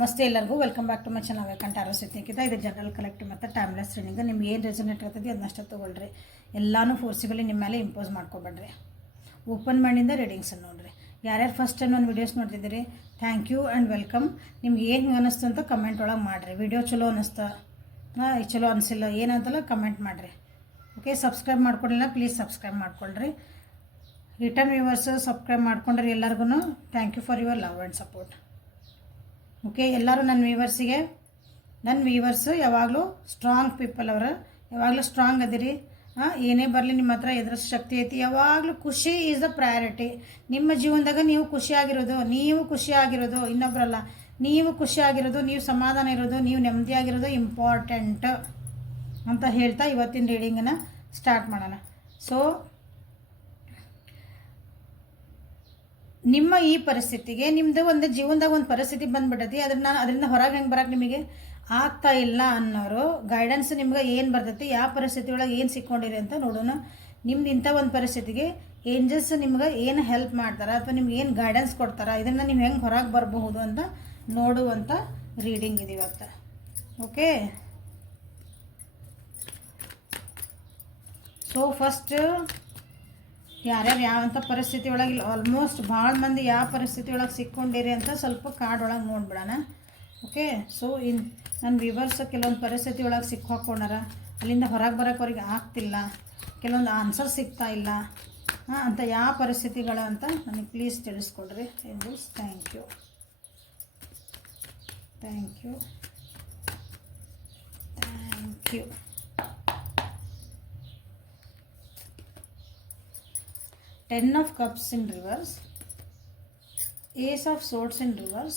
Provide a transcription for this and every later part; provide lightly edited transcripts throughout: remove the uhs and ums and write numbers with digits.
ನಮಸ್ತೆ ಎಲ್ಲರಿಗೂ welcome back to my channel vacant ಆರೋಗ್ಯಕ್ಕಿಂತ ಇದು ಜನರಲ್ ಕಲೆಕ್ಟ್ ಮತ್ತು ಟೈಮ್ಲೆಸ್ ಟ್ರೈನಿಂಗ್ ನಿಮ್ಗೆ ಏನು ರೆಸನೇಟ್ ಆಗ್ತದೆ ಅದನ್ನಷ್ಟೇ ತೊಗೊಳ್ರಿ. ಎಲ್ಲನೂ ಫೋರ್ಸಿಬಲಿ ನಿಮ್ಮ ಮೇಲೆ ಇಂಪೋಸ್ ಮಾಡ್ಕೊಬೇಡ್ರಿ. ಓಪನ್ ಮೈಂಡಿಂದ ರೀಡಿಂಗ್ಸನ್ನು ನೋಡಿರಿ. ಯಾರ್ಯಾರು ಫಸ್ಟ್ ಟೈಮ್ ನನ್ನ ವೀಡಿಯೋಸ್ ನೋಡ್ತಿದ್ದೀರಿ ಥ್ಯಾಂಕ್ ಯು ಆ್ಯಂಡ್ ವೆಲ್ಕಮ್. ನಿಮ್ಗೆ ಏನು ಅನ್ನಿಸ್ತು ಅಂತ ಕಮೆಂಟ್ ಒಳಗೆ ಮಾಡಿರಿ. ವಿಡಿಯೋ ಚಲೋ ಅನ್ನಿಸ್ತಾ ಚಲೋ ಅನಿಸಿಲ್ಲ ಏನಂತಲ್ಲ ಕಮೆಂಟ್ ಮಾಡಿರಿ. ಓಕೆ, ಸಬ್ಸ್ಕ್ರೈಬ್ ಮಾಡ್ಕೊಂಡಿಲ್ಲ ಪ್ಲೀಸ್ ಸಬ್ಸ್ಕ್ರೈಬ್ ಮಾಡ್ಕೊಳ್ರಿ. ರಿಟರ್ನ್ ವ್ಯೂವರ್ಸು ಸಬ್ಸ್ಕ್ರೈಬ್ ಮಾಡ್ಕೊಂಡ್ರಿ ಎಲ್ಲರಿಗೂ thank you for your love and support. Okay, ಎಲ್ಲರೂ ನನ್ನ ವೀವರ್ಸು ಯಾವಾಗಲೂ ಸ್ಟ್ರಾಂಗ್ ಪೀಪಲ್ ಯಾವಾಗಲೂ ಸ್ಟ್ರಾಂಗ್ ಅದಿರಿ. ಏನೇ ಬರಲಿ ನಿಮ್ಮ ಹತ್ರ ಎದುರಿಸೋ ಶಕ್ತಿ ಐತಿ. ಯಾವಾಗಲೂ ಖುಷಿ ಈಸ್ ದ ಪ್ರಯಾರಿಟಿ. ನಿಮ್ಮ ಜೀವನದಾಗ ನೀವು ಖುಷಿಯಾಗಿರೋದು ಇನ್ನೊಬ್ಬರಲ್ಲ, ನೀವು ಖುಷಿಯಾಗಿರೋದು, ನೀವು ಸಮಾಧಾನ ಇರೋದು, ನೀವು ನೆಮ್ಮದಿಯಾಗಿರೋದು ಇಂಪಾರ್ಟೆಂಟ್ ಅಂತ ಹೇಳ್ತಾ ಇವತ್ತಿನ ರೀಡಿಂಗನ್ನು ಸ್ಟಾರ್ಟ್ ಮಾಡೋಣ. ಸೊ ನಿಮ್ಮ ಈ ಪರಿಸ್ಥಿತಿಗೆ ನಿಮ್ಮದು ಒಂದು ಜೀವನದಾಗ ಒಂದು ಪರಿಸ್ಥಿತಿ ಬಂದ್ಬಿಟ್ಟೈತಿ, ಅದರಿಂದ ಹೊರಗೆ ಹೆಂಗೆ ಬರೋಕ್ಕೆ ನಿಮಗೆ ಆಗ್ತಾ ಇಲ್ಲ ಅನ್ನೋರು ಗೈಡೆನ್ಸ್ ನಿಮ್ಗೆ ಏನು ಬರ್ತೈತಿ, ಯಾವ ಪರಿಸ್ಥಿತಿ ಒಳಗೆ ಏನು ಸಿಕ್ಕೊಂಡಿರಿ ಅಂತ ನೋಡೋಣ. ನಿಮ್ದು ಇಂಥ ಒಂದು ಪರಿಸ್ಥಿತಿಗೆ ಏಂಜಲ್ಸ್ ನಿಮ್ಗೆ ಏನು ಹೆಲ್ಪ್ ಮಾಡ್ತಾರೆ ಅಥವಾ ನಿಮ್ಗೆ ಏನು ಗೈಡೆನ್ಸ್ ಕೊಡ್ತಾರೆ, ಇದನ್ನು ನೀವು ಹೆಂಗೆ ಹೊರಗೆ ಬರಬಹುದು ಅಂತ ನೋಡುವಂಥ ರೀಡಿಂಗ್ ಇದೆ ಇವತ್ತು. ಓಕೆ, ಸೊ ಫಸ್ಟ್ ಯಾರ್ಯಾರು ಯಾವಂಥ ಪರಿಸ್ಥಿತಿ ಒಳಗೆ ಆಲ್ಮೋಸ್ಟ್ ಭಾಳ ಮಂದಿ ಯಾವ ಪರಿಸ್ಥಿತಿ ಒಳಗೆ ಸಿಕ್ಕೊಂಡಿರಿ ಅಂತ ಸ್ವಲ್ಪ ಕಾರ್ಡ್ ಒಳಗೆ ನೋಡ್ಬಿಡೋಣ. ಓಕೆ, ಸೊ ನನ್ನ ವ್ಯೂವರ್ಸ್ ಕೆಲವೊಂದು ಪರಿಸ್ಥಿತಿ ಒಳಗೆ ಸಿಕ್ಕಾಕೊಂಡಾರ, ಅಲ್ಲಿಂದ ಹೊರಗೆ ಬರೋಕ್ಕೆ ಅವ್ರಿಗೆ ಆಗ್ತಿಲ್ಲ, ಕೆಲವೊಂದು ಆನ್ಸರ್ ಸಿಗ್ತಾ ಇಲ್ಲ ಅಂತ ಯಾವ ಪರಿಸ್ಥಿತಿಗಳು ಅಂತ ನನಗೆ ಪ್ಲೀಸ್ ತಿಳಿಸ್ಕೊಡ್ರಿ. Angels thank you. 10 of Cups in reverse, Ace of Swords in reverse,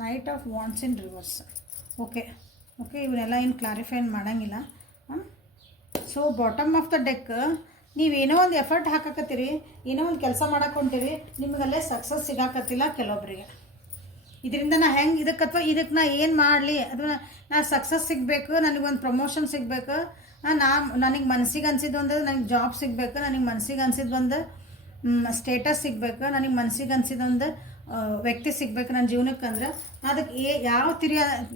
Knight of Wands in reverse. Okay, ಇವನ್ನೆಲ್ಲ ಏನು ಕ್ಲಾರಿಫೈ ಮಾಡೋಂಗಿಲ್ಲ. So bottom of the deck, ನೀವೇನೋ ಒಂದು ಎಫರ್ಟ್ ಹಾಕಕತ್ತೀರಿ, ಏನೋ ಒಂದು ಕೆಲಸ ಮಾಡಕೊಂತೀರಿ, ನಿಮಗಲ್ಲೇ ಸಕ್ಸಸ್ ಸಿಗಾಕತ್ತಿಲ್ಲ ಕೆಲವೊಬ್ಬರಿಗೆ. ಇದರಿಂದ ನಾ ಹೆಂಗೆ ಇದಕ್ಕೆ ನಾ ಏನು ಮಾಡಲಿ, ಅಥವಾ ನಾ ಸಕ್ಸಸ್ ಸಿಗಬೇಕು, ನನಗೊಂದು ಪ್ರಮೋಷನ್ ಸಿಗಬೇಕು, ನನಗೆ ಮನಸ್ಸಿಗೆ ಅನ್ಸಿದ್ದು ಒಂದು ನನಗೆ ಜಾಬ್ ಸಿಗಬೇಕು, ನನಗೆ ಮನಸ್ಸಿಗೆ ಅನ್ಸಿದ್ದು ಒಂದು ಸ್ಟೇಟಸ್ ಸಿಗಬೇಕು, ನನಗೆ ಮನಸ್ಸಿಗೆ ಅನ್ಸಿದ್ದೊಂದು ವ್ಯಕ್ತಿ ಸಿಗಬೇಕು ನನ್ನ ಜೀವನಕ್ಕೆ, ಅಂದ್ರೆ ಅದಕ್ಕೆ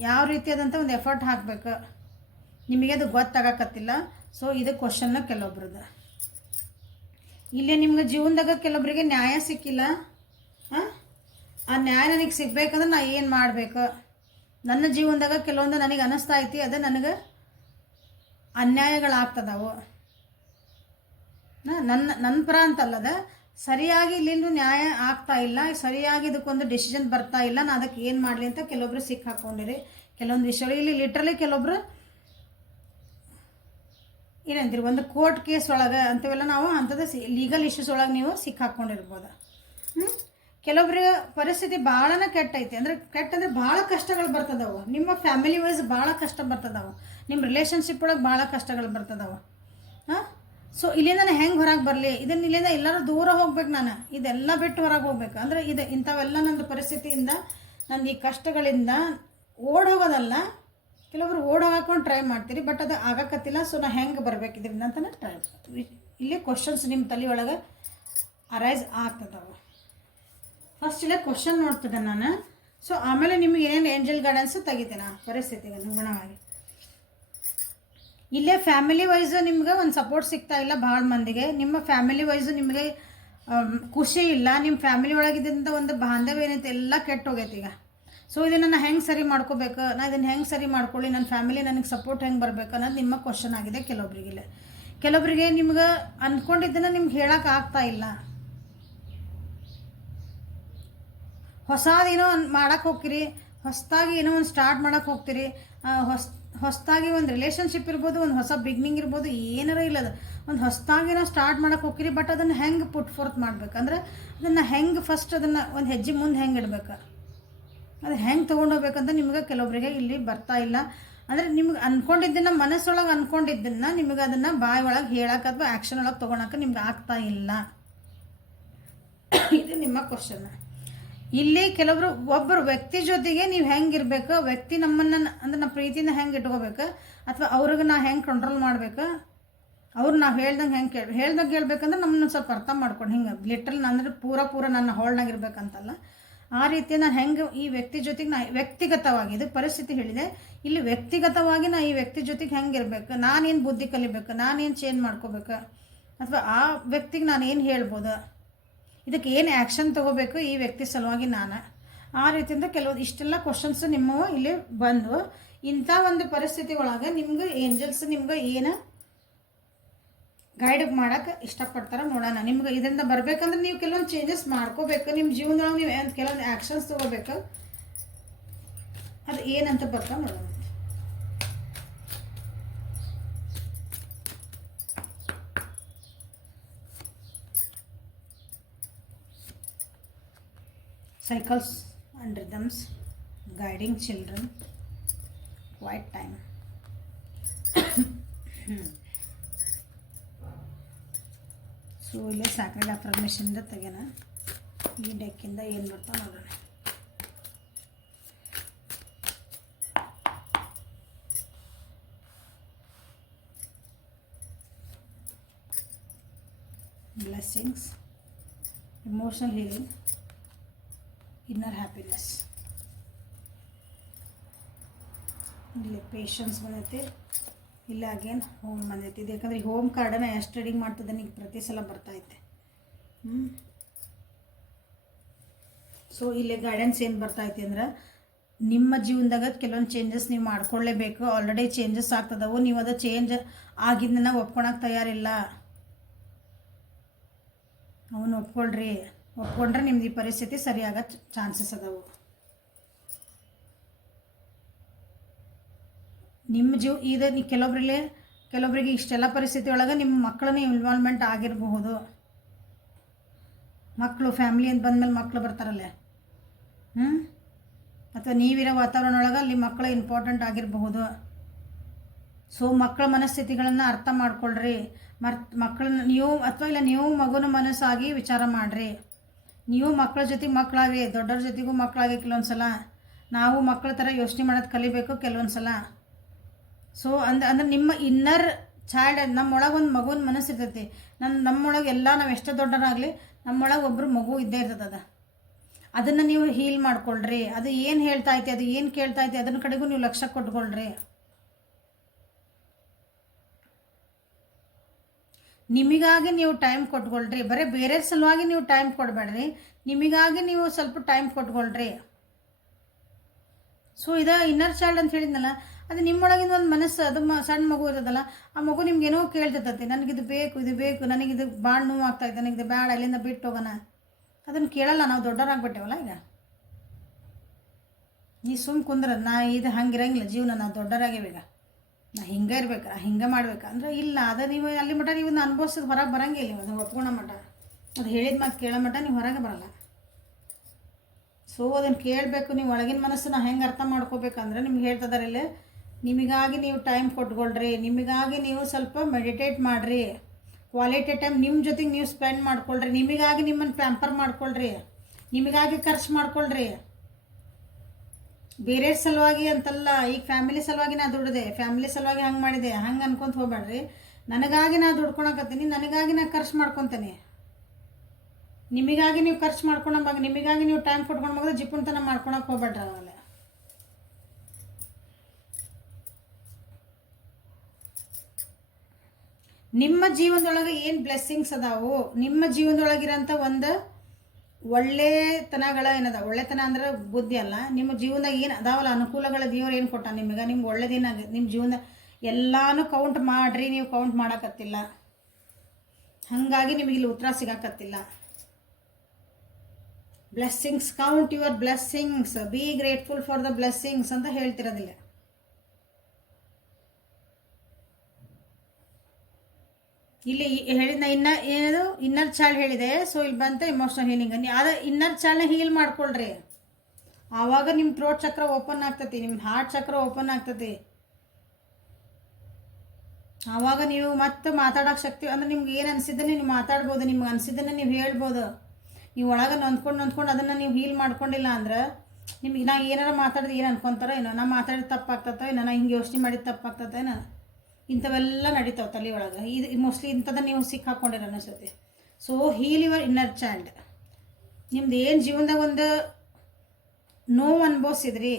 ಯಾವ ರೀತಿಯಾದಂಥ ಒಂದು ಎಫರ್ಟ್ ಹಾಕಬೇಕು, ನಿಮಗೆ ಅದು ಗೊತ್ತಾಗಕತ್ತಿಲ್ಲ. ಸೊ ಇದು ಕ್ವಶನ್ನ ಕೆಲವೊಬ್ರದ್ದು. ಇಲ್ಲೇ ನಿಮ್ಗೆ ಜೀವನದಾಗ ಕೆಲವೊಬ್ಬರಿಗೆ ನ್ಯಾಯ ಸಿಕ್ಕಿಲ್ಲ. ಆ ನ್ಯಾಯ ನನಗೆ ಸಿಗ್ಬೇಕಂದ್ರೆ ನಾ ಏನು ಮಾಡಬೇಕು, ನನ್ನ ಜೀವನದಾಗ ಕೆಲವೊಂದು ನನಗೆ ಅನ್ನಿಸ್ತಾ ಐತಿ ಅದು ನನಗೆ ಅನ್ಯಾಯಗಳಾಗ್ತದವು. ನನ್ನ ಪರ ಅಂತಲ್ಲದ ಸರಿಯಾಗಿ ಇಲ್ಲಿಂದು ನ್ಯಾಯ ಆಗ್ತಾ ಇಲ್ಲ, ಸರಿಯಾಗಿ ಇದಕ್ಕೊಂದು ಡಿಸಿಷನ್ ಬರ್ತಾ ಇಲ್ಲ, ನಾನು ಅದಕ್ಕೆ ಏನು ಮಾಡಲಿ ಅಂತ ಕೆಲವೊಬ್ರು ಸಿಕ್ಕಾಕೊಂಡಿರಿ. ಕೆಲವೊಂದು ವಿಷಯಗಳು ಇಲ್ಲಿ ಲಿಟ್ರಲಿ ಕೆಲವೊಬ್ರು ಏನಂತೀರಿ ಒಂದು ಕೋರ್ಟ್ ಕೇಸ್ ಒಳಗೆ ಅಂಥವೆಲ್ಲ ನಾವು ಅಂಥದ್ದು ಲೀಗಲ್ ಇಶ್ಯೂಸ್ ಒಳಗೆ ನೀವು ಸಿಕ್ಕಾಕೊಂಡಿರ್ಬೋದು. ಕೆಲವೊಬ್ರಿಗೆ ಪರಿಸ್ಥಿತಿ ಭಾಳನ ಕೆಟ್ಟೈತಿ, ಅಂದರೆ ಭಾಳ ಕಷ್ಟಗಳು ಬರ್ತದವು. ನಿಮ್ಮ ಫ್ಯಾಮಿಲಿ ವೈಸ್ ಭಾಳ ಕಷ್ಟ ಬರ್ತದವು, ನಿಮ್ಮ ರಿಲೇಷನ್ಶಿಪ್ ಒಳಗೆ ಭಾಳ ಕಷ್ಟಗಳು ಬರ್ತದವು. ಸೊ ಇಲ್ಲಿಂದ ನಾನು ಹೆಂಗೆ ಹೊರಗೆ ಬರಲಿ, ಇಲ್ಲಿಂದ ಎಲ್ಲರೂ ದೂರ ಹೋಗ್ಬೇಕು, ನಾನು ಇದೆಲ್ಲ ಬಿಟ್ಟು ಹೊರಗೆ ಹೋಗ್ಬೇಕು ಅಂದರೆ ಇಂಥವೆಲ್ಲ ನನ್ನ ಪರಿಸ್ಥಿತಿಯಿಂದ ನನ್ನ ಈ ಕಷ್ಟಗಳಿಂದ ಓಡೋಗೋದಲ್ಲ. ಕೆಲವೊಬ್ರು ಓಡೋಗಾಕೊಂಡು ಟ್ರೈ ಮಾಡ್ತೀರಿ, ಬಟ್ ಅದು ಆಗಕತ್ತಿಲ್ಲ. ಸೊ ನಾ ಹೆಂಗೆ ಬರ್ಬೇಕು ಇದರಿಂದ ಅಂತಲೇ ಟ್ರೈ ಮಾಡ್ತೀವಿ. ಇಲ್ಲಿ ಕ್ವಶನ್ಸ್ ನಿಮ್ಮ ತಲೆ ಒಳಗೆ ಅರೈಸ್ ಆಗ್ತದವು. ಫಸ್ಟ್ ಇಲ್ಲೇ ಕ್ವಶನ್ ನೋಡ್ತಿದ್ದೆ ನಾನು. ಸೊ ಆಮೇಲೆ ನಿಮಗೆ ಏನೇನು ಏಂಜಲ್ ಗೈಡೆನ್ಸ್ ತೆಗಿತೇನೆ ಪರಿಸ್ಥಿತಿಗೆ ಅನುಗುಣವಾಗಿ. ಇಲ್ಲೇ ಫ್ಯಾಮಿಲಿ ವೈಸು ನಿಮ್ಗೆ ಒಂದು ಸಪೋರ್ಟ್ ಸಿಗ್ತಾ ಇಲ್ಲ ಭಾಳ ಮಂದಿಗೆ. ನಿಮ್ಮ ಫ್ಯಾಮಿಲಿ ವೈಸು ನಿಮಗೆ ಖುಷಿ ಇಲ್ಲ, ನಿಮ್ಮ ಫ್ಯಾಮಿಲಿ ಒಳಗಿದ್ದಂಥ ಒಂದು ಬಾಂಧವ್ಯ ಏನೈತೆ ಎಲ್ಲ ಕೆಟ್ಟು ಹೋಗೈತೆ ಈಗ. ಸೊ ಇದನ್ನು ನಾನು ಹೆಂಗೆ ಸರಿ ಮಾಡ್ಕೋಬೇಕು, ನಾನು ಇದನ್ನು ಹೆಂಗೆ ಸರಿ ಮಾಡ್ಕೊಳ್ಳಿ, ನನ್ನ ಫ್ಯಾಮಿಲಿ ನನಗೆ ಸಪೋರ್ಟ್ ಹೆಂಗೆ ಬರಬೇಕು ಅನ್ನೋದು ನಿಮ್ಮ ಕ್ವಶನ್ ಆಗಿದೆ ಕೆಲವೊಬ್ರಿಗೆ. ಕೆಲವೊಬ್ಬರಿಗೆ ನಿಮ್ಗೆ ಅಂದ್ಕೊಂಡಿದ್ದನ್ನು ನಿಮ್ಗೆ ಹೇಳೋಕೆ ಆಗ್ತಾ ಇಲ್ಲ. ಹೊಸದೇನೋ ಮಾಡೋಕ್ಕೆ ಹೋಗ್ತೀರಿ, ಹೊಸದಾಗಿ ಏನೋ ಒಂದು ಸ್ಟಾರ್ಟ್ ಮಾಡೋಕ್ಕೆ ಹೋಗ್ತೀರಿ, ಹೊಸದಾಗಿ ಒಂದು ರಿಲೇಷನ್ಶಿಪ್ ಇರ್ಬೋದು, ಒಂದು ಹೊಸ ಬಿಗ್ನಿಂಗ್ ಇರ್ಬೋದು, ಏನಾರ ಇಲ್ಲದ ಒಂದು ಹೊಸದಾಗಿನೋ ಸ್ಟಾರ್ಟ್ ಮಾಡೋಕ್ಕೆ ಹೋಗ್ತೀರಿ. ಬಟ್ ಅದನ್ನು ಹೆಂಗೆ ಪುಟ್ ಫೋರ್ತ್ ಮಾಡ್ಬೇಕಂದ್ರೆ ಅದನ್ನು ಹೆಂಗೆ ಫಸ್ಟ್ ಅದನ್ನು ಒಂದು ಹೆಜ್ಜೆ ಮುಂದೆ ಹೆಂಗೆ ಇಡಬೇಕು, ಅದು ಹೆಂಗೆ ತೊಗೊಂಡೋಗ್ಬೇಕಂತ ನಿಮ್ಗೆ ಕೆಲವೊಬ್ಬರಿಗೆ ಇಲ್ಲಿ ಬರ್ತಾ ಇಲ್ಲ. ಅಂದರೆ ನಿಮ್ಗೆ ಅಂದ್ಕೊಂಡಿದ್ದನ್ನು ಮನಸ್ಸೊಳಗೆ ಅಂದ್ಕೊಂಡಿದ್ದನ್ನು ನಿಮಗೆ ಅದನ್ನು ಬಾಯಿ ಒಳಗೆ ಹೇಳೋಕೆ ಅಥವಾ ಆ್ಯಕ್ಷನ್ ಒಳಗೆ ತೊಗೊಳಕ್ಕೆ ನಿಮ್ಗೆ ಆಗ್ತಾ ಇಲ್ಲ. ಇದು ನಿಮ್ಮ ಕ್ವಶನ್. ಇಲ್ಲಿ ಕೆಲವರು ಒಬ್ಬರು ವ್ಯಕ್ತಿ ಜೊತೆಗೆ ನೀವು ಹೆಂಗಿರ್ಬೇಕು, ವ್ಯಕ್ತಿ ನಮ್ಮನ್ನು ಅಂದ್ರೆ ನಮ್ಮ ಪ್ರೀತಿನ ಹೆಂಗೆ ಇಟ್ಕೋಬೇಕು, ಅಥವಾ ಅವ್ರಿಗೆ ನಾ ಹೆಂಗೆ ಕಂಟ್ರೋಲ್ ಮಾಡ್ಬೇಕು, ಅವ್ರು ನಾವು ಹೇಳ್ದಂಗೆ ಹೆಂಗೆ ಹೇಳ್ದಂಗೆ ಹೇಳ್ಬೇಕಂದ್ರೆ ನಮ್ಮನ್ನ ಸ್ವಲ್ಪ ಅರ್ಥ ಮಾಡ್ಕೊಂಡು ಹಿಂಗೆ ಲಿಟ್ರಲ್ ಅಂದರೆ ಪೂರ ನನ್ನ ಹೋಲ್ಡ್ನಾಗಿರ್ಬೇಕಂತಲ್ಲ, ಆ ರೀತಿ ನಾನು ಹೆಂಗೆ ಈ ವ್ಯಕ್ತಿ ಜೊತೆಗೆ ನಾ ವ್ಯಕ್ತಿಗತವಾಗಿ ಇದು ಪರಿಸ್ಥಿತಿ ಹೇಳಿದೆ, ಇಲ್ಲಿ ವ್ಯಕ್ತಿಗತವಾಗಿ ನಾ ಈ ವ್ಯಕ್ತಿ ಜೊತೆಗೆ ಹೆಂಗೆ ಇರಬೇಕು, ನಾನೇನು ಬುದ್ಧಿ ಕಲಿಬೇಕು, ನಾನೇನು ಚೇಂಜ್ ಮಾಡ್ಕೋಬೇಕು, ಅಥವಾ ಆ ವ್ಯಕ್ತಿಗೆ ನಾನು ಏನು ಹೇಳ್ಬೋದು, ಇದಕ್ಕೆ ಏನು ಆ್ಯಕ್ಷನ್ ತೊಗೋಬೇಕು ಈ ವ್ಯಕ್ತಿ ಸಲುವಾಗಿ ನಾನು, ಆ ರೀತಿಯಿಂದ ಕೆಲವೊಂದು ಇಷ್ಟೆಲ್ಲ ಕ್ವಶನ್ಸ್ ನಿಮ್ಮ ಇಲ್ಲಿ ಬಂದು ಇಂಥ ಒಂದು ಪರಿಸ್ಥಿತಿ ಒಳಗೆ ನಿಮ್ಗೆ ಏಂಜಲ್ಸ್ ನಿಮ್ಗೆ ಏನು ಗೈಡ್ ಮಾಡೋಕ್ಕೆ ಇಷ್ಟಪಡ್ತಾರೆ ನೋಡೋಣ. ನಿಮ್ಗೆ ಇದರಿಂದ ಬರಬೇಕಂದ್ರೆ ನೀವು ಕೆಲವೊಂದು ಚೇಂಜಸ್ ಮಾಡ್ಕೋಬೇಕು, ನಿಮ್ಮ ಜೀವನದೊಳಗೆ ನೀವು ಕೆಲವೊಂದು ಆ್ಯಕ್ಷನ್ಸ್ ತೊಗೋಬೇಕು. ಅದು ಏನಂತ ಬರ್ತಾ ನೋಡೋಣ. Cycles and rhythms, guiding children, quiet time. So ಇಲ್ಲೇ ಸ್ಯಾಕ್ರೆಡ್ ಅಫರ್ಮೇಷನ್ದ ತೆಗೆನ ಈ ಡೆಕ್ಕಿಂದ ಏನು ಬರ್ತಾವ ನೋಡೋಣ. Blessings, emotional healing, inner happiness. ಇಲ್ಲಿ ಪೇಷನ್ಸ್ ಬಂದೈತಿ, ಇಲ್ಲ ಅಗೇನ್ ಹೋಮ್ ಬಂದೈತಿ. ಇದು ಯಾಕಂದ್ರೆ ಈ ಹೋಮ್ ಕಾರ್ಡನ್ನ ಎಷ್ಟು ರೀಡಿಂಗ್ ಮಾಡ್ತದೆ ಈಗ ಪ್ರತಿ ಸಲ ಬರ್ತೈತೆ. ಸೊ ಇಲ್ಲಿ ಗೈಡೆನ್ಸ್ ಏನು ಬರ್ತೈತಿ ಅಂದ್ರೆ ನಿಮ್ಮ ಜೀವನದಾಗ ಕೆಲವೊಂದು ಚೇಂಜಸ್ ನೀವು ಮಾಡ್ಕೊಳ್ಳೇಬೇಕು. ಆಲ್ರೆಡಿ ಚೇಂಜಸ್ ಆಗ್ತದವು, ನೀವು ಅದು ಚೇಂಜ್ ಆಗಿದ್ದನ್ನ ಒಪ್ಕೊಳಕ್ಕೆ ತಯಾರಿಲ್ಲ. ಅವನು ಒಪ್ಕೊಂಡ್ರೆ ನಿಮ್ದು ಈ ಪರಿಸ್ಥಿತಿ ಸರಿಯಾಗೋ ಚಾನ್ಸಸ್ ಅದಾವು. ನಿಮ್ಮ ಇದು ಕೆಲವೊಬ್ಬರಿಗೆ ಇಷ್ಟೆಲ್ಲ ಪರಿಸ್ಥಿತಿ ಒಳಗೆ ನಿಮ್ಮ ಮಕ್ಕಳನ್ನ ಇನ್ವಾಲ್ವ್ಮೆಂಟ್ ಆಗಿರಬಹುದು. ಮಕ್ಕಳು ಫ್ಯಾಮಿಲಿ ಅಂತ ಬಂದಮೇಲೆ ಮಕ್ಕಳು ಬರ್ತಾರಲ್ಲ, ಅಥವಾ ನೀವಿರೋ ವಾತಾವರಣ ಒಳಗೆ ಅಲ್ಲಿ ಮಕ್ಕಳು ಇಂಪಾರ್ಟೆಂಟ್ ಆಗಿರಬಹುದು. ಸೊ ಮಕ್ಕಳ ಮನಸ್ಥಿತಿಗಳನ್ನು ಅರ್ಥ ಮಾಡ್ಕೊಳ್ರಿ. ಮಕ್ಕಳನ್ನ ನೀವು ಮಗುನ ಮನಸ್ಸಾಗಿ ವಿಚಾರ ಮಾಡಿರಿ. ನೀವು ಮಕ್ಕಳ ಜೊತೆಗೆ ಮಕ್ಕಳಾಗಿ, ದೊಡ್ಡವ್ರ ಜೊತೆಗೂ ಮಕ್ಕಳಾಗಿ ಕೆಲವೊಂದು ಸಲ ನಾವು ಮಕ್ಕಳ ಥರ ಯೋಚನೆ ಮಾಡೋದು ಕಲಿಬೇಕು ಕೆಲವೊಂದು ಸಲ. ಸೊ ಅಂದ್ರೆ ನಿಮ್ಮ ಇನ್ನರ್ ಚೈಲ್ಡ್, ನಮ್ಮೊಳಗೆ ಒಂದು ಮಗುವಿನ ಮನಸ್ಸು ಇರ್ತೈತಿ. ನಮ್ಮೊಳಗೆ ಎಲ್ಲ ನಾವು ಎಷ್ಟೋ ದೊಡ್ಡರಾಗಲಿ ನಮ್ಮೊಳಗೆ ಒಬ್ಬರು ಮಗು ಇದ್ದೇ ಇರ್ತದೆ. ಅದನ್ನು ನೀವು ಹೀಲ್ ಮಾಡ್ಕೊಳ್ರಿ. ಅದು ಏನು ಹೇಳ್ತಾ ಐತಿ, ಅದು ಏನು ಕೇಳ್ತಾ ಐತಿ, ಅದನ್ನ ಕಡೆಗೂ ನೀವು ಲಕ್ಷ್ಯ ಕೊಟ್ಕೊಳ್ರಿ. ನಿಮಗಾಗಿ ನೀವು ಟೈಮ್ ಕೊಟ್ಕೊಳ್ರಿ. ಬರೀ ಬೇರೆ ಸಲುವಾಗಿ ನೀವು ಟೈಮ್ ಕೊಡಬೇಡ್ರಿ, ನಿಮಗಾಗಿ ನೀವು ಸ್ವಲ್ಪ ಟೈಮ್ ಕೊಟ್ಕೊಳ್ರಿ. ಸೊ ಇದು ಇನ್ನರ್ ಚೈಲ್ಡ್ ಅಂತ ಹೇಳಿದ್ನಲ್ಲ, ಅದು ನಿಮ್ಮೊಳಗಿನ ಒಂದು ಮನಸ್ಸು, ಅದು ಸಣ್ಣ ಮಗು ಇರೋದಲ್ಲ, ಆ ಮಗು ನಿಮ್ಗೇನೋ ಕೇಳ್ತಿರ್ತೈತಿ, ನನಗಿದು ಬೇಕು, ಇದು ಬೇಕು, ನನಗಿದು ಭಾಳ ನೋವು ಆಗ್ತಾಯಿದೆ, ನನಗಿದು ಬೇಡ, ಅಲ್ಲಿಂದ ಬಿಟ್ಟು ಹೋಗೋಣ. ಅದನ್ನು ಕೇಳಲ್ಲ, ನಾವು ದೊಡ್ಡವರಾಗ್ಬಿಟ್ಟೇವಲ್ಲ ಈಗ. ನೀ ಸುಮ್ಮ ಕುಂದ್ರೆ ಇದು ಹಂಗಿರಂಗಿಲ್ಲ ಜೀವನ, ನಾವು ದೊಡ್ಡವರಾಗ್ಯಾವ ಈಗ, ನಾ ಹಿಂಗೆ ಇರ್ಬೇಕು, ಹಿಂಗೆ ಮಾಡ್ಬೇಕು ಅಂದ್ರೆ ಇಲ್ಲ. ಅದು ನೀವು ಅಲ್ಲಿ ಮಟ್ಟ ನೀವು ಅನುಭವಿಸಿದ ಹೊರಗೆ ಬರೋಂಗಿಲ್ಲ. ನೀವು ಅದನ್ನು ಒಪ್ಕೊಳ್ಳೋ ಮಟ್ಟ, ಅದು ಹೇಳಿದ ಮಾತು ಕೇಳೋ ಮಟ್ಟ ನೀವು ಹೊರಗೆ ಬರಲ್ಲ. ಸೊ ಅದನ್ನು ಕೇಳಬೇಕು. ನೀವು ಒಳಗಿನ ಮನಸ್ಸನ್ನ ಹೆಂಗೆ ಅರ್ಥ ಮಾಡ್ಕೋಬೇಕಂದ್ರೆ ನಿಮ್ಗೆ ಹೇಳ್ತಿದ್ದಾರೆ ಇಲ್ಲಿ, ನಿಮಗಾಗಿ ನೀವು ಟೈಮ್ ಕೊಟ್ಕೊಳ್ರಿ, ನಿಮಗಾಗಿ ನೀವು ಸ್ವಲ್ಪ ಮೆಡಿಟೇಟ್ ಮಾಡಿರಿ, ಕ್ವಾಲಿಟಿ ಟೈಮ್ ನಿಮ್ಮ ಜೊತೆಗೆ ನೀವು ಸ್ಪೆಂಡ್ ಮಾಡ್ಕೊಳ್ರಿ, ನಿಮಗಾಗಿ ನಿಮ್ಮನ್ನು ಪ್ಯಾಂಪರ್ ಮಾಡ್ಕೊಳ್ರಿ, ನಿಮಗಾಗಿ ಖರ್ಚು ಮಾಡ್ಕೊಳ್ರಿ. ಬೇರೆ ಸಲುವಾಗಿ ಅಂತಲ್ಲ, ಈಗ ಫ್ಯಾಮಿಲಿ ಸಲುವಾಗಿ ನಾ ದುಡ್ದೆ, ಫ್ಯಾಮಿಲಿ ಸಲುವಾಗಿ ಹಂಗೆ ಮಾಡಿದೆ ಹಂಗೆ ಅನ್ಕೊಂತ ಹೋಗ್ಬೇಡ್ರಿ. ನನಗಾಗಿ ನಾ ದುಡ್ಕೊಳಕತ್ತೀನಿ, ನನಗಾಗಿ ನಾ ಖರ್ಚು ಮಾಡ್ಕೊತೀನಿ. ನಿಮಗಾಗಿ ನೀವು ಖರ್ಚು ಮಾಡ್ಕೊಂಡಾಗ, ನಿಮಗಾಗಿ ನೀವು ಟೈಮ್ ಕೊಟ್ಕೊಂಡು ಮಗ ಜಿಪ್ಪುಣ್ತನ ಮಾಡ್ಕೊಳಕ್ಕೆ ಹೋಗ್ಬೇಡ್ರಿ. ಆಮೇಲೆ ನಿಮ್ಮ ಜೀವನದೊಳಗೆ ಏನು ಬ್ಲೆಸ್ಸಿಂಗ್ಸ್ ಅದಾವು, ನಿಮ್ಮ ಜೀವನದೊಳಗಿರೋಂಥ ಒಂದು ಒಳ್ಳೆತನಗಳ ಏನದ, ಒಳ್ಳೆತನ ಅಂದ್ರೆ ಬುದ್ಧಿ ಅಲ್ಲ, ನಿಮ್ಮ ಜೀವನದಾಗ ಏನು ಅದಾವಲ್ಲ ಅನುಕೂಲಗಳ ದೇವ್ರು ಏನು ಕೊಟ್ಟ ನಿಮಗೆ, ನಿಮ್ಗೆ ಒಳ್ಳೆದೇನಾಗ ನಿಮ್ಮ ಜೀವನ ಎಲ್ಲಾನು ಕೌಂಟ್ ಮಾಡಿರಿ. ನೀವು ಕೌಂಟ್ ಮಾಡೋಕತ್ತಿಲ್ಲ, ಹಾಗಾಗಿ ನಿಮಗೆ ಇಲ್ಲಿ ಉತ್ತರ ಸಿಗಾಕತ್ತಿಲ್ಲ. Blessings, count your blessings, be grateful for the blessings ಅಂತ ಹೇಳ್ತಿರೋದಿಲ್ಲ. ಇಲ್ಲಿ ಹೇಳಿದ ಏನದು ಇನ್ನರ್ ಚೈಲ್ಡ್ ಹೇಳಿದೆ. ಸೊ ಇಲ್ಲಿ ಬಂತ ಇಮೋಷನಲ್ ಹೀಲಿಂಗ್. ಅದು ಇನ್ನರ್ ಚೈಲ್ಡ್ನ ಹೀಲ್ ಮಾಡ್ಕೊಳ್ರಿ. ಆವಾಗ ನಿಮ್ಮ ಥ್ರೋಟ್ ಚಕ್ರ ಓಪನ್ ಆಗ್ತತಿ, ನಿಮ್ಮ ಹಾರ್ಟ್ ಚಕ್ರ ಓಪನ್ ಆಗ್ತತಿ. ಆವಾಗ ನೀವು ಮತ್ತೆ ಮಾತಾಡೋಕೆ ಶಕ್ತಿ, ಅಂದ್ರೆ ನಿಮ್ಗೆ ಏನು ಅನಿಸಿದ್ದನ್ನೇ ನೀವು ಮಾತಾಡ್ಬೋದು, ನಿಮ್ಗೆ ಅನಿಸಿದ್ದನ್ನೇ ನೀವು ಹೇಳ್ಬೋದು. ನೀವು ಒಳಗೆ ನೊಂದ್ಕೊಂಡು ಅದನ್ನು ನೀವು ಹೀಲ್ ಮಾಡ್ಕೊಂಡಿಲ್ಲ ಅಂದ್ರೆ ನಿಮ್ಗೆ ನಾ ಏನಾರ ಮಾತಾಡಿದ್ರೆ ಏನು ಅನ್ಕೊತಾರೋ ಏನೋ, ನಾ ಮಾತಾಡಿದ ತಪ್ಪಾಗ್ತತೋ ಏನೋ, ನಾ ಹಿಂಗೆ ಯೋಚನೆ ಮಾಡಿದ ತಪ್ಪಾಗ್ತತೋ ಏನೋ, ಇಂಥವೆಲ್ಲ ನಡೀತಾವೆ ತಲೆ ಒಳಗೆ. ಇದು ಮೋಸ್ಟ್ಲಿ ಇಂಥದ್ದು ನೀವು ಸಿಕ್ಕಾಕೊಂಡಿರ ಅನಿಸುತ್ತೆ. So heal your inner child. ನಿಮ್ದು ಏನು ಜೀವನದಾಗ ಒಂದು ನೋವು ಅನುಭವಿಸಿದ್ರಿ,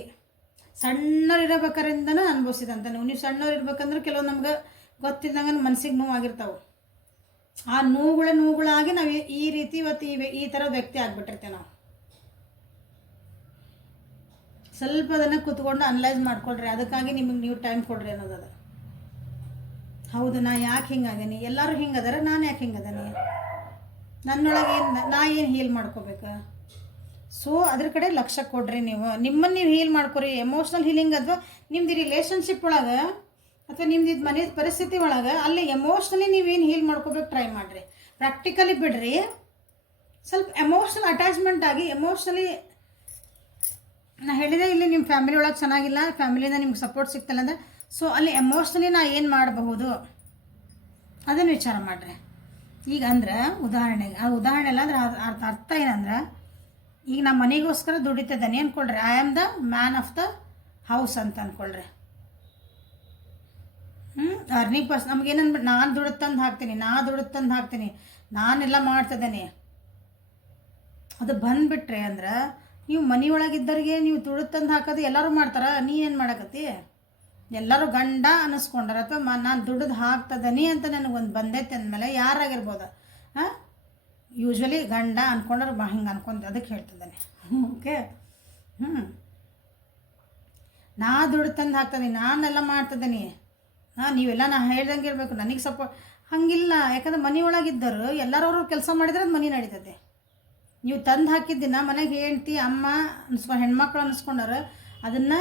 ಸಣ್ಣವ್ರು ಇರಬೇಕಾರಿಂದನೂ ಅನುಭವಿಸಿದಂತ ನೀವು ಸಣ್ಣವ್ರು ಇರ್ಬೇಕಂದ್ರೆ ಕೆಲವು ನಮ್ಗೆ ಗೊತ್ತಿದ್ದಂಗೆ ಮನಸ್ಸಿಗೆ ನೋವಾಗಿರ್ತಾವೆ. ಆ ನೋವುಗಳಾಗಿ ನಾವು ಈ ರೀತಿ ಇವತ್ತು ಈ ಥರ ವ್ಯಕ್ತಿ ಆಗಿಬಿಟ್ಟಿರ್ತೇವೆ. ನಾವು ಸ್ವಲ್ಪ ಅದನ್ನು ಕೂತ್ಕೊಂಡು ಅನಲೈಸ್ ಮಾಡ್ಕೊಳ್ರಿ. ಅದಕ್ಕಾಗಿ ನಿಮಗೆ ನೀವು ಟೈಮ್ ಕೊಡ್ರಿ ಅನ್ನೋದದು. ಹೌದು, ನಾ ಯಾಕೆ ಹಿಂಗಾಗೀನಿ, ಎಲ್ಲರೂ ಹಿಂಗದಾರ, ನಾನು ಯಾಕೆ ಹಿಂಗದೀನಿ, ನನ್ನೊಳಗೆ ನಾ ಏನು ಹೀಲ್ ಮಾಡ್ಕೋಬೇಕು. ಸೊ ಅದ್ರ ಕಡೆ ಲಕ್ಷ್ಯ ಕೊಡ್ರಿ. ನಿಮ್ಮನ್ನು ನೀವು ಹೀಲ್ ಮಾಡ್ಕೊರಿ. ಎಮೋಷ್ನಲ್ ಹೀಲಿಂಗ್ ಅಥವಾ ನಿಮ್ದು ರಿಲೇಷನ್ಶಿಪ್ ಒಳಗೆ ಅಥವಾ ನಿಮ್ದು ಮನೆ ಪರಿಸ್ಥಿತಿ ಒಳಗೆ ಅಲ್ಲಿ ಎಮೋಷ್ನಲಿ ನೀವೇನು ಹೀಲ್ ಮಾಡ್ಕೋಬೇಕು ಟ್ರೈ ಮಾಡಿರಿ. ಪ್ರಾಕ್ಟಿಕಲಿ ಬಿಡ್ರಿ. ಸ್ವಲ್ಪ ಎಮೋಷ್ನಲ್ ಅಟ್ಯಾಚ್ಮೆಂಟ್ ಆಗಿ ಎಮೋಷ್ನಲಿ, ನಾ ಹೇಳಿದೆ ಇಲ್ಲಿ ನಿಮ್ಮ ಫ್ಯಾಮಿಲಿ ಒಳಗೆ ಚೆನ್ನಾಗಿಲ್ಲ, ಫ್ಯಾಮಿಲಿಯಿಂದ ನಿಮ್ಗೆ ಸಪೋರ್ಟ್ ಸಿಗ್ತಲ್ಲ ಅಂದರೆ, ಸೊ ಅಲ್ಲಿ ಎಮೋಷ್ನಲಿ ನಾ ಏನು ಮಾಡಬಹುದು ಅದನ್ನು ವಿಚಾರ ಮಾಡಿರಿ. ಈಗ ಅಂದ್ರೆ ಉದಾಹರಣೆಗೆ, ಆ ಉದಾಹರಣೆ ಇಲ್ಲ ಅಂದ್ರೆ ಅರ್ಥ ಏನಂದ್ರೆ, ಈಗ ನಮ್ಮ ಮನೆಗೋಸ್ಕರ ದುಡಿತಿದ್ದಾನೆ ಅಂದ್ಕೊಳ್ರಿ. I am the man of the house ಅಂತ ಅಂದ್ಕೊಳ್ರಿ. ಅರ್ನಿಂಗ್ ನಮಗೇನಂದ್ಬಿಟ್ಟು ನಾನು ದುಡ್ಡು ತಂದು ಹಾಕ್ತೀನಿ, ನಾನೆಲ್ಲ ಮಾಡ್ತಿದ್ದೇನೆ, ಅದು ಬಂದುಬಿಟ್ರೆ ಅಂದ್ರೆ ನೀವು ಮನೆಯೊಳಗಿದ್ದವ್ರಿಗೆ ನೀವು ದುಡ್ಡು ತಂದು ಹಾಕೋದು ಎಲ್ಲರೂ ಮಾಡ್ತಾರೆ, ನೀನೇನು ಮಾಡಕತ್ತಿ, ಎಲ್ಲರೂ ಗಂಡ ಅನ್ನಿಸ್ಕೊಂಡ್ರೆ ಅಥವಾ ನಾನು ದುಡ್ದು ಹಾಕ್ತದನಿ ಅಂತ ನನಗೊಂದು ಬಂದೈತೆ ಅಂದಮೇಲೆ ಯಾರಾಗಿರ್ಬೋದು, ಯೂಶ್ವಲಿ ಗಂಡ ಅಂದ್ಕೊಂಡ್ರೆ ಹಿಂಗೆ ಅನ್ಕೊಂತ ಅದಕ್ಕೆ ಹೇಳ್ತಿದ್ದಾನೆ. ಓಕೆ, ನಾ ದುಡ್ಡು ತಂದು ಹಾಕ್ತಿದ್ದೀನಿ, ನಾನೆಲ್ಲ ಮಾಡ್ತಿದ್ದೀನಿ, ನೀವೆಲ್ಲ ನಾ ಹೇಳ್ದಂಗೆ ಇರಬೇಕು, ನನಗೆ ಸಪೋರ್ಟ್ ಹಂಗಿಲ್ಲ. ಯಾಕಂದ್ರೆ ಮನೆಯೊಳಗಿದ್ದರು ಎಲ್ಲರೂ ಕೆಲಸ ಮಾಡಿದ್ರೆ ಅದು ಮನೆ ನಡೀತದೆ. ನೀವು ತಂದು ಹಾಕಿದ್ದಿನ ಮನೆಗೆ ಹೆಂಡ್ತಿ ಅಮ್ಮ ಹೆಣ್ಮಕ್ಳು ಅನ್ನಿಸ್ಕೊಂಡಾರ, ಅದನ್ನು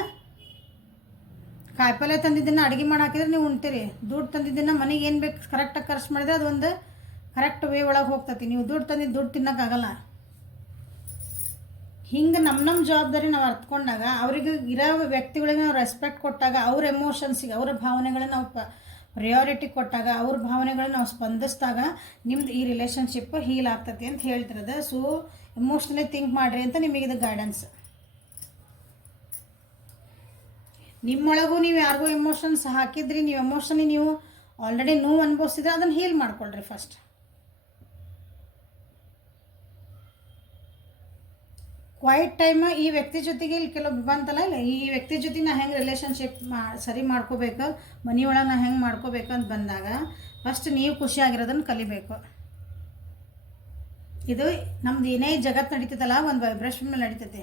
ಕಾಯಿಪಲ್ಯ ತಂದಿದ್ದನ್ನು ಅಡುಗೆ ಮಾಡಿ ಹಾಕಿದ್ರೆ ನೀವು ಉಣ್ತೀರಿ. ದುಡ್ಡು ತಂದಿದ್ದನ್ನು ಮನೆಗೆ ಏನು ಬೇಕು ಕರೆಕ್ಟಾಗಿ ಖರ್ಚು ಮಾಡಿದ್ರೆ ಅದೊಂದು ಕರೆಕ್ಟ್ ವೇ ಒಳಗೆ ಹೋಗ್ತತಿ. ನೀವು ದುಡ್ಡು ತಿನ್ನೋಕ್ಕಾಗಲ್ಲ. ಹಿಂಗೆ ನಮ್ಮ ಜವಾಬ್ದಾರಿ ನಾವು ಅರ್ಥಕೊಂಡಾಗ, ಅವರಿಗೆ ಇರೋ ವ್ಯಕ್ತಿಗಳಿಗೆ ನಾವು ರೆಸ್ಪೆಕ್ಟ್ ಕೊಟ್ಟಾಗ, ಅವ್ರ ಎಮೋಷನ್ಸಿಗೆ ಅವರ ಭಾವನೆಗಳನ್ನ ನಾವು ಪ್ರಯಾರಿಟಿ ಕೊಟ್ಟಾಗ, ಅವ್ರ ಭಾವನೆಗಳನ್ನ ನಾವು ಸ್ಪಂದಿಸಿದಾಗ ನಿಮ್ದು ಈ ರಿಲೇಷನ್ಶಿಪ್ ಹೀಲ್ ಆಗ್ತತಿ ಅಂತ ಹೇಳ್ತಿರೋದು. ಸೊ ಎಮೋಷ್ನಲಿ ಥಿಂಕ್ ಮಾಡಿರಿ ಅಂತ ನಿಮಗಿದು ಗೈಡೆನ್ಸ್. ನಿಮ್ಮೊಳಗೂ ನೀವು ಯಾರಿಗೂ ಎಮೋಷನ್ಸ್ ಹಾಕಿದ್ರಿ, ನೀವು ಎಮೋಷನಲಿ ನೀವು ಆಲ್ರೆಡಿ ನೋವು ಅನುಭವಿಸಿದ್ರೆ ಅದನ್ನು ಹೀಲ್ ಮಾಡ್ಕೊಳ್ರಿ ಫಸ್ಟ್. ಕ್ವೈಟ್ ಟೈಮ್ ಈ ವ್ಯಕ್ತಿ ಜೊತೆಗೆ ಇಲ್ಲಿ ಕೆಲವು ಬಂತಲ್ಲ, ಇಲ್ಲ ಈ ವ್ಯಕ್ತಿ ಜೊತೆಗೆ ನಾ ಹೆಂಗೆ ರಿಲೇಷನ್ಶಿಪ್ ಸರಿ ಮಾಡ್ಕೋಬೇಕು, ಮನೆಯೊಳಗೆ ನಾ ಹೆಂಗೆ ಮಾಡ್ಕೋಬೇಕು ಅಂತ ಬಂದಾಗ ಫಸ್ಟ್ ನೀವು ಖುಷಿಯಾಗಿರೋದನ್ನು ಕಲಿಬೇಕು. ಇದು ನಮ್ದು ಏನೇ ಜಗತ್ತು ನಡೀತದಲ್ಲ, ಒಂದು ವೈಬ್ರೇಷನ್ ಮೇಲೆ ನಡೀತೈತಿ.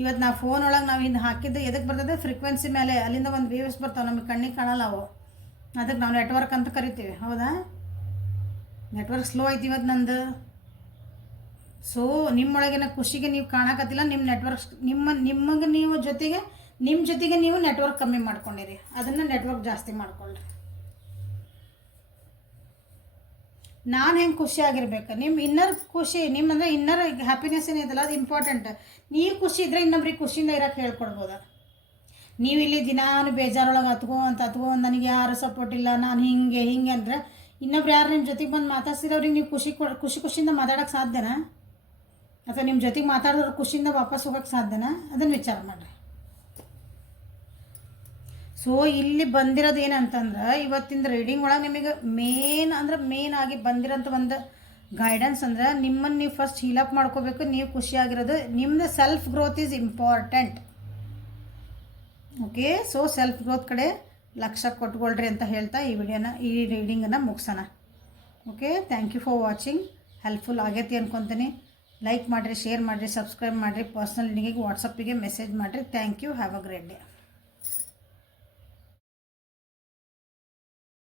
ಇವತ್ತು ನಾವು ಫೋನ್ ಒಳಗೆ ನಾವು ಹಿಂದೆ ಹಾಕಿದ್ದು ಎದಕ್ಕೆ ಬರ್ತದೆ, ಫ್ರೀಕ್ವೆನ್ಸಿ ಮೇಲೆ. ಅಲ್ಲಿಂದ ಒಂದು ವೇವ್ಸ್ ಬರ್ತಾವೆ, ನಮಗೆ ಕಣ್ಣಿಗೆ ಕಾಣಲ್ಲ ಅವು, ಅದಕ್ಕೆ ನಾವು ನೆಟ್ವರ್ಕ್ ಅಂತ ಕರಿತೀವಿ. ಹೌದಾ, ನೆಟ್ವರ್ಕ್ ಸ್ಲೋ ಐತಿ ಇವತ್ತು ನಂದು. ಸೊ ನಿಮ್ಮೊಳಗಿನ ಖುಷಿಗೆ ನೀವು ಕಾಣಕತ್ತಿಲ್ಲ, ನಿಮ್ಮ ನೆಟ್ವರ್ಕ್ ನಿಮಗೆ ನೀವು ಜೊತೆಗೆ ನೀವು ನೆಟ್ವರ್ಕ್ ಕಮ್ಮಿ ಮಾಡ್ಕೊಂಡಿರಿ, ಅದನ್ನು ನೆಟ್ವರ್ಕ್ ಜಾಸ್ತಿ ಮಾಡ್ಕೊಳ್ರಿ. ನಾನು ಹೆಂಗೆ ಖುಷಿಯಾಗಿರ್ಬೇಕು, ನಿಮ್ಮ ಇನ್ನರ್ ಖುಷಿ, ನಿಮ್ಮಂದ್ರೆ ಇನ್ನರ್ ಹ್ಯಾಪಿನೆಸ್ ಏನೈತಲ್ಲ ಅದು ಇಂಪಾರ್ಟೆಂಟ್. ನೀವು ಖುಷಿ ಇದ್ದರೆ ಇನ್ನೊಬ್ರಿಗೆ ಖುಷಿಯಿಂದ ಇರೋಕ್ಕೆ ಹೇಳ್ಕೊಡ್ಬೋದು. ನೀವು ಇಲ್ಲಿ ದಿನಾನು ಬೇಜಾರೊಳಗೆ ಹತ್ಕೋ ನನಗೆ ಯಾರು ಸಪೋರ್ಟ್ ಇಲ್ಲ, ನಾನು ಹಿಂಗೆ ಅಂದರೆ ಇನ್ನೊಬ್ರು ಯಾರು ನಿಮ್ಮ ಜೊತೆಗೆ ಬಂದು ಮಾತಾಡ್ಸಿದ್ರೆ ಅವ್ರಿಗೆ ನೀವು ಖುಷಿಯಿಂದ ಮಾತಾಡೋಕ್ಕೆ ಸಾಧ್ಯನಾ, ಅಥವಾ ನಿಮ್ಮ ಜೊತೆಗೆ ಮಾತಾಡೋರು ಖುಷಿಯಿಂದ ವಾಪಸ್ ಹೋಗೋಕ್ಕೆ ಸಾಧ್ಯನಾ, ಅದನ್ನು ವಿಚಾರ ಮಾಡಿರಿ. ಸೊ ಇಲ್ಲಿ ಬಂದಿರೋದು ಏನಂತಂದ್ರೆ, ಇವತ್ತಿನ ರೀಡಿಂಗ್ ಒಳಗೆ ನಿಮಗೆ ಮೇನ್ ಆಗಿ ಬಂದಿರೋಂಥ ಒಂದು ಗೈಡೆನ್ಸ್ ಅಂದ್ರೆ, ನಿಮ್ಮನ್ನು ನೀವು ಫಸ್ಟ್ ಹೀಲಪ್ ಮಾಡ್ಕೋಬೇಕು. ನೀವು ಖುಷಿಯಾಗಿರೋದು, ನಿಮ್ಮದು self growth is important. Okay, so self growth ಕಡೆ ಲಕ್ಷ್ಯ ಕೊಟ್ಕೊಳ್ರಿ ಅಂತ ಹೇಳ್ತಾ ಈ ರೀಡಿಂಗನ್ನು ಮುಗಿಸೋಣ. Okay, thank you for watching. Helpful ಆಗೈತಿ ಅನ್ಕೊತೀನಿ. ಲೈಕ್ ಮಾಡಿರಿ, ಶೇರ್ ಮಾಡಿರಿ, ಸಬ್ಸ್ಕ್ರೈಬ್ ಮಾಡಿರಿ, ಪರ್ಸ್ನಲ್ ಲಿಂಕಿಗೆ ವಾಟ್ಸಪ್ಪಿಗೆ ಮೆಸೇಜ್ ಮಾಡಿರಿ. Thank you. Have a great day.